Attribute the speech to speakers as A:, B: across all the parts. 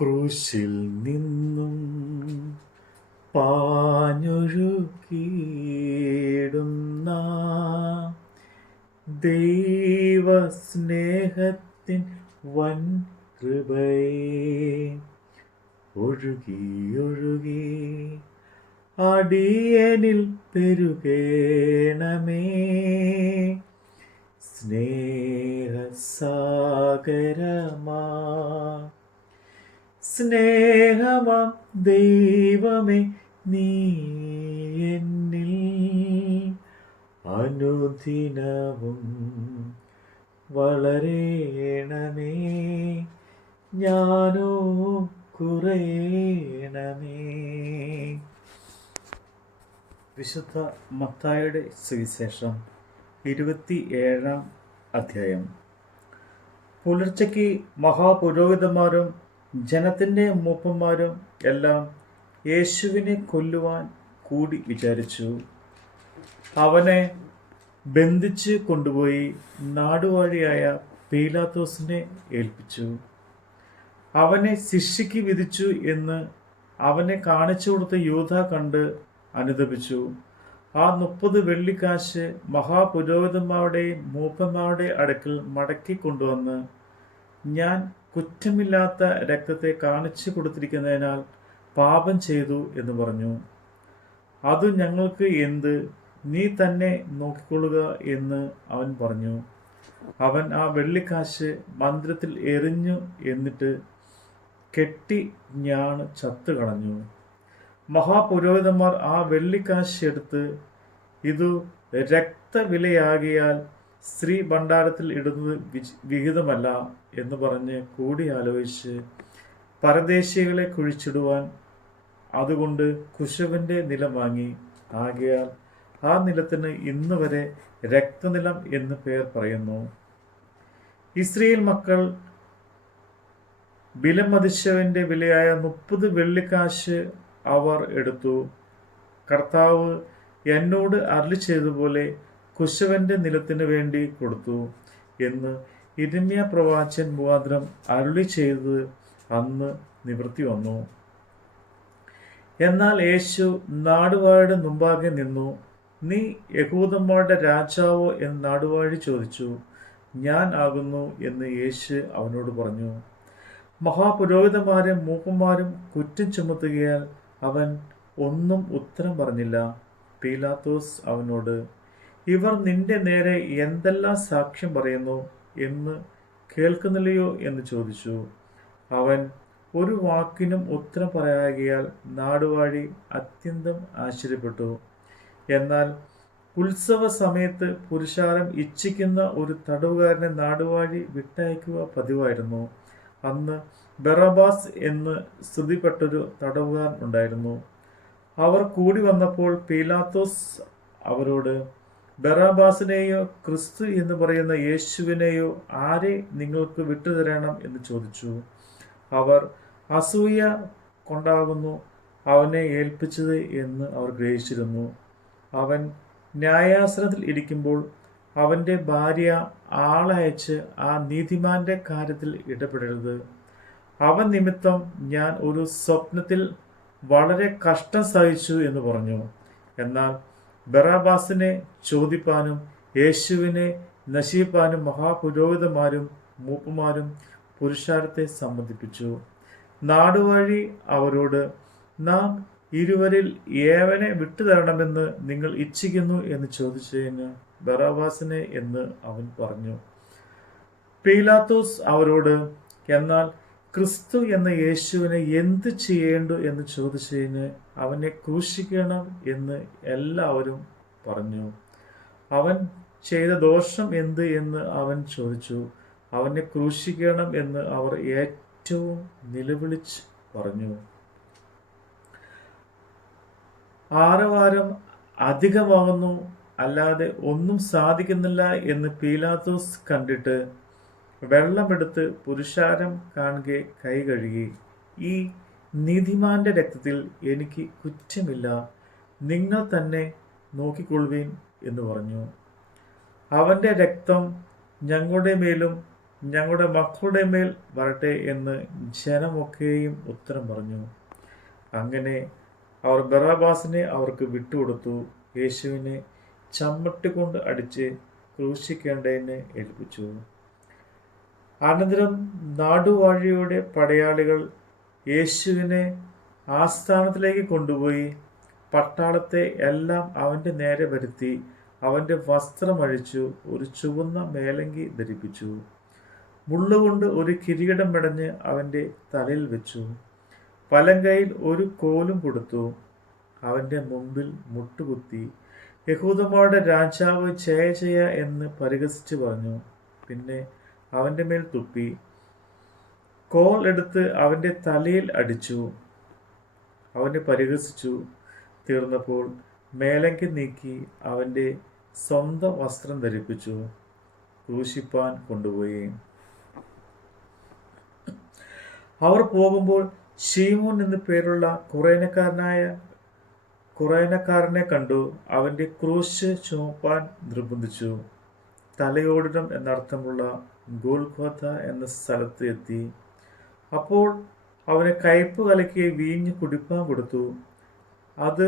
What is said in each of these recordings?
A: ക്രൂശിൽ നിന്നും പാഞ്ഞൊഴുകിടുന്ന ദൈവസ്നേഹത്തിൻ വൻ കൃപയെ ഒഴുകി ഒഴുകി അടിയനിൽ പെരുകേണമേ. സ്നേഹസാഗരമാ സ്നേഹമാം ദൈവമേ നീ എന്നിൽ അനുദിനവും വളരേണമേ. ഞാനോ കുറയണമേ വിശുദ്ധ മത്തായുടെ സുവിശേഷം ഇരുപത്തി ഏഴാം അധ്യായം. പുലർച്ചയ്ക്ക് മഹാപുരോഹിതന്മാരും ജനത്തിന്റെ മൂപ്പന്മാരും എല്ലാം യേശുവിനെ കൊല്ലുവാൻ കൂടി വിചാരിച്ചു. അവനെ ബന്ധിച്ച് കൊണ്ടുപോയി നാടുവാഴിയായ പീലാത്തോസിനെ ഏൽപ്പിച്ചു. അവനെ ശിക്ഷയ്ക്ക് വിധിച്ചു എന്ന് അവനെ കാണിച്ചു കൊടുത്ത യൂത കണ്ട് അനുദപിച്ചു ആ മുപ്പത് വെള്ളിക്കാശ് മഹാപുരോഹിതന്മാരുടെയും മൂപ്പന്മാരുടെ അടുക്കൽ മടക്കി കൊണ്ടുവന്ന് ഞാൻ കുറ്റമില്ലാത്ത രക്തത്തെ കാണിച്ചു കൊടുത്തിരിക്കുന്നതിനാൽ പാപം ചെയ്തു എന്ന് പറഞ്ഞു. അത് ഞങ്ങൾക്ക് എന്ത്? നീ തന്നെ നോക്കിക്കൊള്ളുക എന്ന് അവൻ പറഞ്ഞു. അവൻ ആ വെള്ളിക്കാശ് മന്ദിരത്തിൽ എറിഞ്ഞു എന്നിട്ട് കെട്ടി ഞാൻ ചത്തു കളഞ്ഞു. മഹാപുരോഹിതന്മാർ ആ വെള്ളിക്കാശ് എടുത്ത് ഇതു രക്തവിലയാകിയാൽ സ്ത്രീ ഭണ്ഡാരത്തിൽ ഇടുന്നത് വിഹിതമല്ല എന്ന് പറഞ്ഞ് കൂടി ആലോചിച്ച് പരദേശികളെ കുഴിച്ചിടുവാൻ അതുകൊണ്ട് കുശവന്റെ നിലം വാങ്ങി. ആകയാൽ ആ നിലത്തിന് ഇന്ന് വരെ രക്തനിലം എന്ന് പേർ പറയുന്നു. ഇസ്രയേൽ മക്കൾ വിലമതിച്ചവന്റെ വിലയായ മുപ്പത് വെള്ളിക്കാശ് അവർ എടുത്തു. കർത്താവ് എന്നോട് അരളി ചെയ്തതുപോലെ കുശവന്റെ നിലത്തിനു വേണ്ടി കൊടുത്തു എന്ന് ഇരമ്യ പ്രവാചൻ മുഖാന്തരം അരുളി ചെയ്ത് അന്ന് നിവൃത്തി വന്നു. എന്നാൽ യേശു നാടുവാഴുടെ മുമ്പാകെ നിന്നു. നീ യഹൂദന്മാരുടെ രാജാവോ എന്ന് നാടുവാഴി ചോദിച്ചു. ഞാൻ ആകുന്നു എന്ന് യേശു അവനോട് പറഞ്ഞു. മഹാപുരോഹിതന്മാരും മൂപ്പന്മാരും കുറ്റം ചുമത്തുകയാൽ അവൻ ഒന്നും ഉത്തരം പറഞ്ഞില്ല. പീലാത്തോസ് അവനോട് ഇവർ നിന്റെ നേരെ എന്തെല്ലാം സാക്ഷ്യം പറയുന്നു എന്ന് കേൾക്കുന്നില്ലയോ എന്ന് ചോദിച്ചു. അവൻ ഒരു വാക്കിനും ഉത്തരം പറയാകിയാൽ നാടുവാഴി അത്യന്തം ആശ്ചര്യപ്പെട്ടു. എന്നാൽ ഉത്സവ സമയത്ത് പുരുഷാരം ഇച്ഛിക്കുന്ന ഒരു തടവുകാരനെ നാടുവാഴി വിട്ടയക്കുക പതിവായിരുന്നു. അന്ന് ബറബാസ് എന്ന് സ്തുതിപ്പെട്ടൊരു തടവുകാരൻ ഉണ്ടായിരുന്നു. അവർ കൂടി വന്നപ്പോൾ പീലാത്തോസ് അവരോട് ബറാബാസിനെയോ ക്രിസ്തു എന്ന് പറയുന്ന യേശുവിനെയോ ആരെ നിങ്ങൾക്ക് വിട്ടുതരണം എന്ന് ചോദിച്ചു. അവർ അസൂയ കൊണ്ടാകുന്നു അവനെ ഏൽപ്പിച്ചത് എന്ന് അവർ ഗ്രഹിച്ചിരുന്നു. അവൻ ന്യായാസനത്തിൽ ഇരിക്കുമ്പോൾ അവന്റെ ഭാര്യ ആളയച്ച് ആ നീതിമാന്റെ കാര്യത്തിൽ ഇടപെടരുത്. അവൻ നിമിത്തം ഞാൻ ഒരു സ്വപ്നത്തിൽ വളരെ കഷ്ടം സഹിച്ചു എന്ന് പറഞ്ഞു. എന്നാൽ ബറാബാസിനെ ചോദിപ്പാനും യേശുവിനെ നശിപ്പാനും മഹാപുരോഹിതന്മാരും മൂപ്പുമാരും പുരുഷാരത്തെ സമ്മതിപ്പിച്ചു. നാടുവഴി അവരോട് നാം ഇരുവരിൽ ഏവനെ വിട്ടുതരണമെന്ന് നിങ്ങൾ ഇച്ഛിക്കുന്നു എന്ന് ചോദിച്ചതിന് ബറാബാസിനെ എന്ന് അവൻ പറഞ്ഞു. പീലാത്തോസ് അവരോട് എന്നാൽ ക്രിസ്തു എന്ന യേശുവിനെ എന്ത് ചെയ്യേണ്ടു എന്ന് ചോദിച്ചതിന് അവനെ ക്രൂശിക്കണം എന്ന് എല്ലാവരും പറഞ്ഞു. അവൻ ചെയ്ത ദോഷം എന്ത് എന്ന് അവൻ ചോദിച്ചു. അവനെ ക്രൂശിക്കണം എന്ന് അവർ ഏറ്റവും നിലവിളിച്ച് പറഞ്ഞു. ആരവാരം അധികമാകുന്നു അല്ലാതെ ഒന്നും സാധിക്കുന്നില്ല എന്ന് പീലാത്തോസ് കണ്ടിട്ട് വെള്ളമെടുത്ത് പുരുഷാരം കാണുക കൈ കഴുകി. ഈ നീതിമാന്റെ രക്തത്തിൽ എനിക്ക് കുറ്റമില്ല. നിങ്ങൾ തന്നെ നോക്കിക്കൊള്ളുവീൻ എന്ന് പറഞ്ഞു. അവന്റെ രക്തം ഞങ്ങളുടെ മേലും ഞങ്ങളുടെ മക്കളുടെ മേൽ വരട്ടെ എന്ന് ജനമൊക്കെയും ഉത്തരം പറഞ്ഞു. അങ്ങനെ അവർ ബറാബാസിനെ അവർക്ക് വിട്ടുകൊടുത്തു. യേശുവിനെ ചമ്മട്ടിക്കൊണ്ട് അടിച്ച് ക്രൂശിക്കേണ്ടതിന് ഏൽപ്പിച്ചു. അനന്തരം നാടുവാഴിയുടെ പടയാളികൾ യേശുവിനെ ആസ്ഥാനത്തിലേക്ക് കൊണ്ടുപോയി പട്ടാളത്തെ എല്ലാം അവന്റെ നേരെ വരുത്തി അവന്റെ വസ്ത്രമഴിച്ചു ഒരു ചുവന്ന മേലങ്കി ധരിപ്പിച്ചു. മുള്ളുകൊണ്ട് ഒരു കിരീടം മെടഞ്ഞ് അവന്റെ തലയിൽ വെച്ചു. പലങ്കയിൽ ഒരു കോലും കൊടുത്തു. അവന്റെ മുമ്പിൽ മുട്ടുകുത്തി. യഹൂദന്മാരുടെ രാജാവ് ജയ ജയ എന്ന് പരിഹസിച്ചു പറഞ്ഞു. പിന്നെ അവന്റെ മേൽ തുപ്പി. കോൾ എടുത്ത് അവന്റെ തലയിൽ അടിച്ചു. അവനെ പരിഹസിച്ചു. തീർന്നപ്പോൾ മേലങ്കി നീക്കി അവന്റെ സ്വന്തം വസ്ത്രം ധരിപ്പിച്ചു. ക്രൂശിപ്പാൻ കൊണ്ടുപോയി. അവർ പോകുമ്പോൾ ഷീമോൻ എന്ന് പേരുള്ള കുറേനക്കാരനായ കുറേനക്കാരനെ കണ്ടു. അവന്റെ ക്രൂശ് ചുമപ്പാൻ നിർബന്ധിച്ചു. തലയോടിനം എന്നർത്ഥമുള്ള ഗോൽഖോത്ത എന്ന സ്ഥലത്ത് എത്തി. അപ്പോൾ അവന് കയ്പ് കലക്കി വീഞ്ഞ് കുടിപ്പാൻ കൊടുത്തു. അത്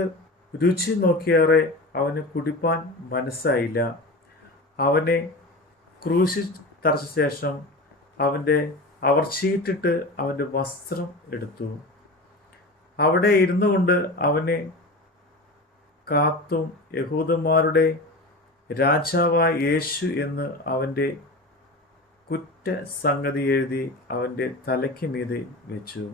A: രുചി നോക്കിയേറെ അവന് കുടിപ്പാൻ മനസ്സായില്ല. അവനെ ക്രൂശി തറച്ച ശേഷം അവന്റെ അവർ ചീട്ടിട്ട് അവന്റെ വസ്ത്രം എടുത്തു. അവിടെ ഇരുന്നു കൊണ്ട് അവനെ കാത്തും യഹൂദന്മാരുടെ രാജാവായ യേശു എന്ന് അവന്റെ കുറ്റ സംഗതി എഴുതി അവന്റെ തലയ്ക്ക് മീതെ വെച്ചു.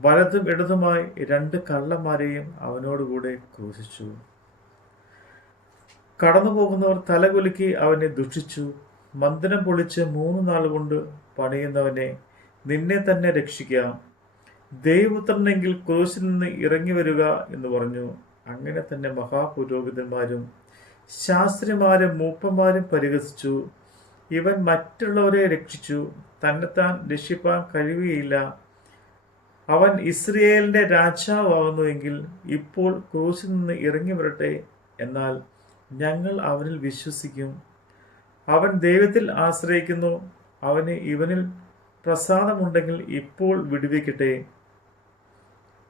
A: വലതും ഇടതുമായി രണ്ട് കള്ളന്മാരെയും അവനോടുകൂടെ ക്രൂശിച്ചു. കടന്നു പോകുന്നവർ തലകുലുക്കി അവനെ ദുഷിച്ചു. മന്ദിരം പൊളിച്ച് മൂന്ന് നാൾ കൊണ്ട് പണിയുന്നവനെ നിന്നെ തന്നെ രക്ഷിക്കാം. ദൈവപുത്രനെങ്കിൽ ക്രൂശിൽ നിന്ന് ഇറങ്ങി വരിക എന്ന് പറഞ്ഞു. അങ്ങനെ തന്നെ മഹാപുരോഹിതന്മാരും ശാസ്ത്രിമാരും മൂപ്പന്മാരും പരിഹസിച്ചു. ഇവൻ മറ്റുള്ളവരെ രക്ഷിച്ചു. തന്നെത്താൻ രക്ഷിപ്പാൻ കഴിയുകയില്ല. അവൻ ഇസ്രയേലിന്റെ രാജാവാകുന്നുവെങ്കിൽ ഇപ്പോൾ ക്രൂശിൽ നിന്ന് ഇറങ്ങി വരട്ടെ എന്നാൽ ഞങ്ങൾ അവനിൽ വിശ്വസിക്കും. അവൻ ദൈവത്തിൽ ആശ്രയിക്കുന്നു. അവന് ഇവനിൽ പ്രസാദമുണ്ടെങ്കിൽ ഇപ്പോൾ വിടുവിക്കട്ടെ.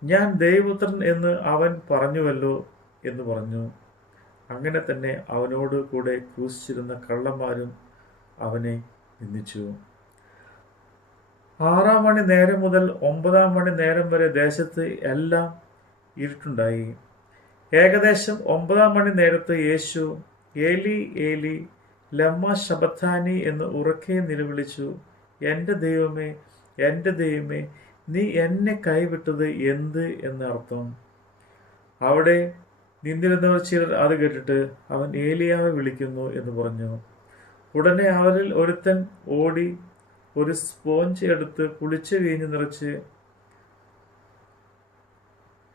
A: ഞാൻ ദൈവപുത്രൻ എന്ന് അവൻ പറഞ്ഞുവല്ലോ എന്ന് പറഞ്ഞു. അങ്ങനെ തന്നെ അവനോട് കൂടെ ക്രൂശിച്ചിരുന്ന കള്ളന്മാരും അവനെ നിന്ദിച്ചു. ആറാം മണി നേരം മുതൽ ഒമ്പതാം മണി നേരം വരെ ദേശത്ത് എല്ലാം ഇരുട്ടുണ്ടായി. ഏകദേശം ഒമ്പതാം മണി നേരത്ത് യേശു ഏലി ഏലി ലമ്മ ശബത്താനി എന്ന് ഉറക്കെ നിലവിളിച്ചു എന്റെ ദൈവമേ എന്റെ ദൈവമേ നീ എന്നെ കൈവിട്ടത് എന്ത്? എന്നർത്ഥം. അവിടെ നിന്നിരുന്നവർ ചിലർ അത് കേട്ടിട്ട് അവൻ ഏലിയാവെ വിളിക്കുന്നു എന്ന് പറഞ്ഞു. ഉടനെ അവരിൽ ഒരുത്തൻ ഓടി ഒരു സ്പോഞ്ച് എടുത്ത് പുളിച്ച വീഞ്ഞ് നിറച്ച്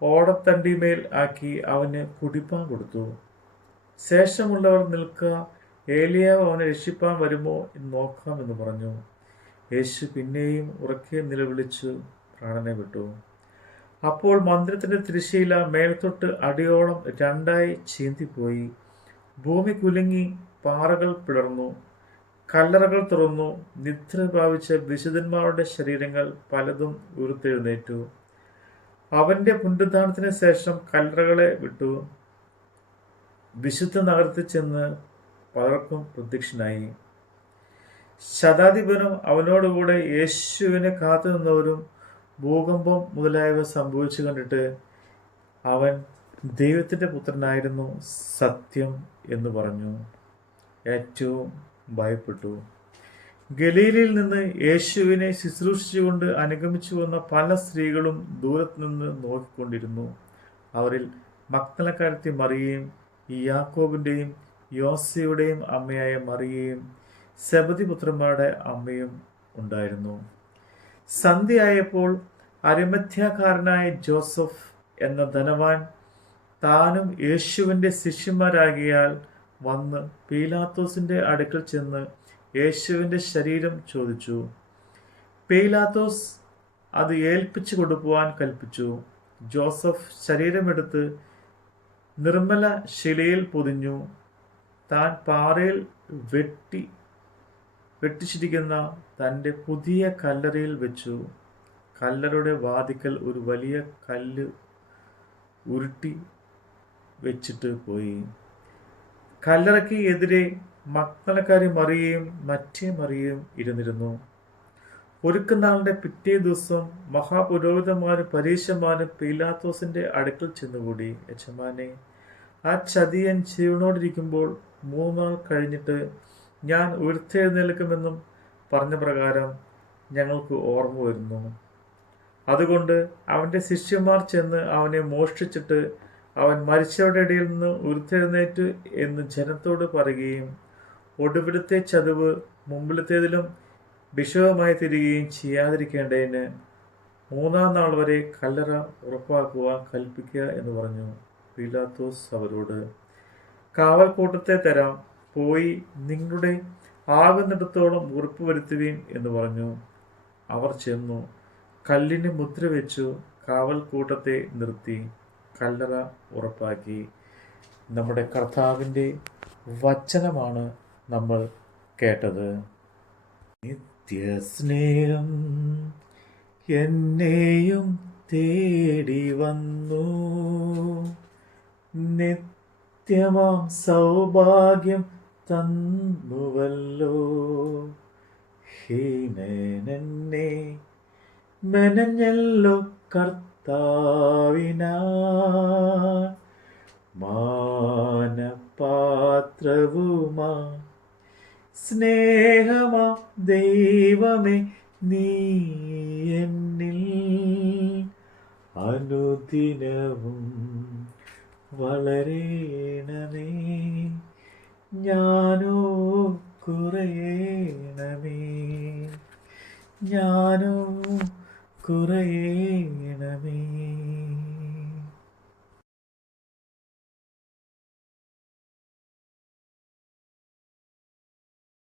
A: ഓടത്തണ്ടിമേൽ ആക്കി അവന് കുടിപ്പാൻ കൊടുത്തു. ശേഷമുള്ളവർ നിൽക്കുക ഏലിയാവ് അവനെ രക്ഷിപ്പാൻ വരുമോ എന്ന് നോക്കാം എന്ന് പറഞ്ഞു. യേശു പിന്നെയും ഉറക്കെ നിലവിളിച്ചു പ്രാണനെ വിട്ടു. അപ്പോൾ മന്ദിരത്തിന്റെ തിരശ്ശീല മേൽത്തൊട്ട് അടിയോളം രണ്ടായി ചീന്തിപ്പോയി. ഭൂമി കുലുങ്ങി പാറകൾ പിളർന്നു. കല്ലറകൾ തുറന്നു. നിദ്ര ഭാവിച്ച വിശുദ്ധന്മാരുടെ ശരീരങ്ങൾ പലതും ഉരുത്തെഴുന്നേറ്റു. അവന്റെ പുനരുദ്ധാനത്തിന് ശേഷം കല്ലറകളെ വിട്ടു. വിശുദ്ധ നഗരത്തിൽ ചെന്ന് പലർക്കും പ്രത്യക്ഷനായി. ശതാധിപനും അവനോടുകൂടെ യേശുവിനെ കാത്തു നിന്നവരും ഭൂകമ്പം മുതലായവ സംഭവിച്ചു കണ്ടിട്ട് അവൻ ദൈവത്തിന്റെ പുത്രനായിരുന്നു സത്യം എന്ന് പറഞ്ഞു. ഏറ്റവും ഭയപ്പെട്ടു. ഗലീലയിൽ നിന്ന് യേശുവിനെ ശുശ്രൂഷിച്ചുകൊണ്ട് അനുഗമിച്ചു വന്ന പല സ്ത്രീകളും ദൂരത്ത് നിന്ന് നോക്കിക്കൊണ്ടിരുന്നു. അവരിൽ മക്തലക്കാരത്തി മറിയയും യാക്കോബിന്റെയും യോസയുടെയും അമ്മയായ മറിയയും പുത്രന്മാരുടെ അമ്മയും ഉണ്ടായിരുന്നു. സന്ധ്യയായപ്പോൾ അരിമധ്യക്കാരനായ ജോസഫ് എന്ന ധനവാൻ താനും യേശുവിന്റെ ശിഷ്യന്മാരാകിയാൽ വന്ന് പീലാത്തോസിന്റെ അടുക്കൽ ചെന്ന് യേശുവിന്റെ ശരീരം ചോദിച്ചു. പീലാത്തോസ് അത് ഏൽപ്പിച്ചു കൊടുക്കുവാൻ കൽപ്പിച്ചു. ജോസഫ് ശരീരമെടുത്ത് നിർമ്മല ശിലയിൽ പൊതിഞ്ഞു. താൻ പാറയിൽ വെട്ടി വെട്ടിച്ചിരിക്കുന്ന തന്റെ പുതിയ കല്ലറയിൽ വെച്ചു. കല്ലറയുടെ വാതിക്കൽ ഒരു വലിയ കല്ല് ഉരുട്ടി വെച്ചിട്ട് പോയി. കല്ലറയ്ക്ക് എതിരെ മക്കളക്കാരി മറിയയും മറ്റേ മറിയയും ഇരുന്നിരുന്നു. ഒരുക്കുന്നാളിന്റെ പിറ്റേ ദിവസം മഹാപുരോഹിതന്മാരും പരീശന്മാരും പീലാത്തോസിന്റെ അടുക്കൽ ചെന്നുകൂടി. യജമാനെ ആ ചതിയൻ ജീവനോടിരിക്കുമ്പോൾ മൂന്നാൾ കഴിഞ്ഞിട്ട് ഞാൻ ഉയർത്തെഴുന്നേൽക്കുമെന്നും പറഞ്ഞ പ്രകാരം ഞങ്ങൾക്ക് ഓർമ്മ വരുന്നു. അതുകൊണ്ട് അവന്റെ ശിഷ്യന്മാർ ചെന്ന് അവനെ മോഷ്ടിച്ചിട്ട് അവൻ മരിച്ചവരുടെ ഇടയിൽ നിന്ന് ഉരുത്തെഴുന്നേറ്റ് എന്ന് ജനത്തോട് പറയുകയും ഒടുവിലത്തെ ചതിവ് മുമ്പിലത്തേതിലും വിഷവുമായി തീരുകയും ചെയ്യാതിരിക്കേണ്ടതിന് മൂന്നാം നാൾ വരെ കല്ലറ ഉറപ്പാക്കുവാൻ കൽപ്പിക്കുക എന്ന് പറഞ്ഞു. പീലാത്തോസ് അവരോട് കാവൽക്കൂട്ടത്തെ തരാം. പോയി നിങ്ങളുടെ ആകുന്നിടത്തോളം ഉറപ്പ് വരുത്തുകയും എന്ന് പറഞ്ഞു. അവർ ചെന്നു. കല്ലിന് മുദ്ര വെച്ചു കാവൽക്കൂട്ടത്തെ നിർത്തി. കല്ലറ ഉറപ്പാക്കി. നമ്മുടെ കർത്താവിന്റെ വചനമാണ് നമ്മൾ കേട്ടത്. നിത്യസ്നേഹം എന്നെയും തേടി വന്നു. നിത്യമാം സൗഭാഗ്യം തന്നുവല്ലോ. ഹീനനെ മെനഞ്ഞല്ലോ കർത്താവിനാ. സ്നേഹമാ ദൈവമേ നീ എന്നിൽ. അനുദിനവും വളരേണമേ. ഞാനോ കുറയണമേ. ഞാനോ കുറയണമേ